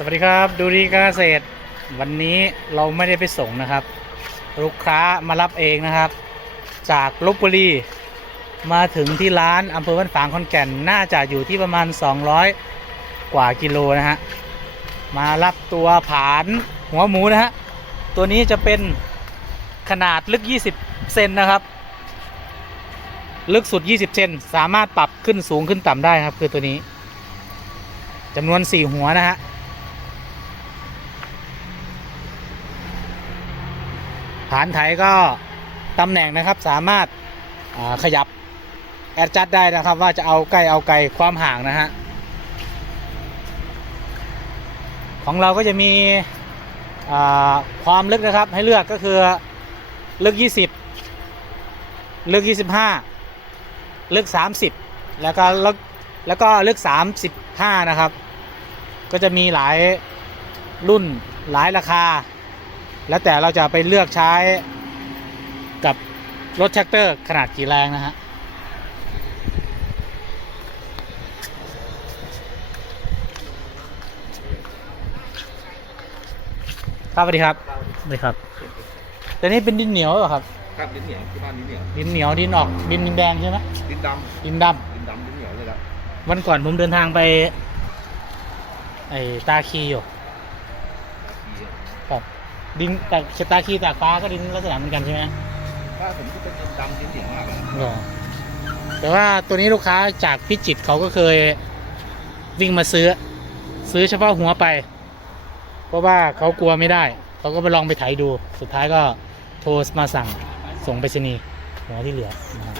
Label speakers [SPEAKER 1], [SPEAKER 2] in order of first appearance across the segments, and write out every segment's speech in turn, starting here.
[SPEAKER 1] สวัสดีครับ ดูดีการเกษตร วันนี้เราไม่ได้ไปส่งนะครับ ลูกค้ามารับเองนะครับ จากลบบุรีมาถึงที่ร้านอำเภอบ้านฝางขอนแก่นน่าจะอยู่ที่ประมาณ 200 กว่ากิโลนะฮะมารับตัวผานหัวหมูนะฮะตัวนี้จะเป็นขนาดลึก 20 เซนนะครับ ลึกสุด 20 เซนสามารถปรับขึ้นสูงขึ้นต่ำได้ครับ คือตัวนี้จำนวน 4 หัวนะฮะ ฐานไถก็ตำแหน่งนะครับสามารถาขยับแอดจัดได้นะครับ ว่าจะเอาใกล้เอาไกลความห่างนะฮะของเราก็จะมีความลึกนะครับให้เลือกก็คือลึก 20 ลึก 25 ลึก 30 แล้วก็ลึกแล้วก็ลึก 35 นะครับ ก็จะมีหลายรุ่นหลายราคา แล้วแต่เราจะไปเลือกใช้กับรถแท็กเตอร์ขนาดกี่แรงนะฮะครับสวัสดีครับสวัสดีครับแต่นี่เป็นดินเหนียวเหรอครับ
[SPEAKER 2] ครับดินเหนียวที่บ้านดินเหนียว
[SPEAKER 1] ดินเหนียวดินออกดินแดงใช่ไหม
[SPEAKER 2] ดินด
[SPEAKER 1] ดินดำ
[SPEAKER 2] ดินดำดินเหนียวเลยละำ
[SPEAKER 1] วันก่อนผมเดินทางไปไอ้ตาคีอยู่ ครับ ดินแต่ตาคีตากฟ้าก็ดินลักษณะเหมือนกันใช่ไหม
[SPEAKER 2] ถ้าผมที่เป็นดินดำดินเหนียวมากเลย
[SPEAKER 1] หรอแต่ว่าตัวนี้ลูกค้าจากพิจิตรเขาก็เคยวิ่งมาซื้อ ซื้อเฉพาะหัวไป เพราะว่าเขากลัวไม่ได้ เขาก็ไปลองไปไถดู สุดท้ายก็โทรมาสั่งส่งไปรษณีย์หัวที่เหลือนะครับ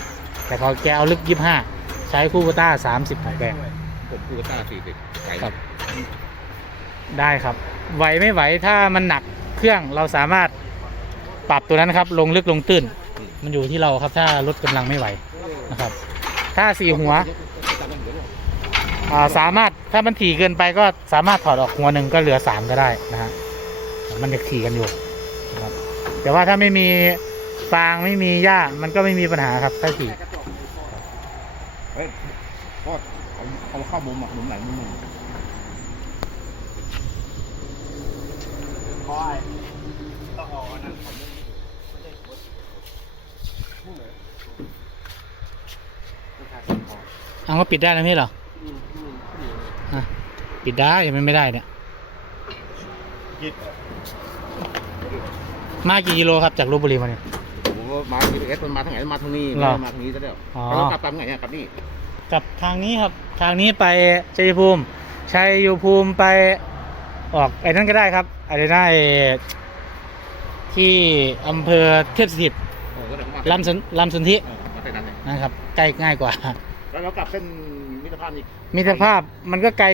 [SPEAKER 1] แต่เขาแกเอาลึกยี่ห้าใช้คู่โบต้าสามสิบของแก
[SPEAKER 2] ผมคูต้าสี่สิบไก่
[SPEAKER 1] ครับ ได้ครับ ไหวไม่ไหวถ้ามันหนัก เครื่องเราสามารถปรับตัวนั้นนะครับ ลงลึกลงตื้น มันอยู่ที่เราครับถ้ารถกำลังไม่ไหวนะครับ ถ้าสี่หัวอ่าสามารถถ้ามันถี่เกินไปก็สามารถถอดออกหัวหนึ่งก็เหลือสามก็ได้นะฮะมันจะถี่กันอยู่นะครับแต่ว่าถ้าไม่มีฟางไม่มีหญ้ามันก็ไม่มีปัญหาครับถ้าถี่
[SPEAKER 2] เฮ้ยก็เอเอาเข้ามุมอะมุมไหนมุมหนึ่ง
[SPEAKER 3] คอยต้องเอาอันนั้นผมไม่ได้กด
[SPEAKER 1] เอาก็ปิดได้แล้วไม่ใช่เหรออะปิดได้ยังไม่ได้เนี่ย
[SPEAKER 2] ยิด
[SPEAKER 1] มากี่กิโลครับจากลบบุรีมาเนี่ย
[SPEAKER 2] ผมว่ามา GPS มันมาทางไหนมาทางนี้
[SPEAKER 1] เหรอ
[SPEAKER 2] ไม่ได้มาทางนี้ซะแล้ว
[SPEAKER 1] อ๋อ
[SPEAKER 2] แล้วกลับตามไงเนี่ยกลับนี่
[SPEAKER 1] กลับทางนี้ครับ ทางนี้ไปชัยภูมิชัยภูมิไป ออกไอ้นั่นก็ได้ครับอะไรนะไอ้ที่อำเภอเทพสถิต
[SPEAKER 2] โอ้ก็เดี๋ยวผมมา
[SPEAKER 1] ลำสนลำสนธิ
[SPEAKER 2] เออมาไปนั้นเลย
[SPEAKER 1] นะครับใกล้ง่ายกว่า
[SPEAKER 2] แล้วเรากลับเส้นมิตรภาพอีก
[SPEAKER 1] มิตรภาพมันก็ไกล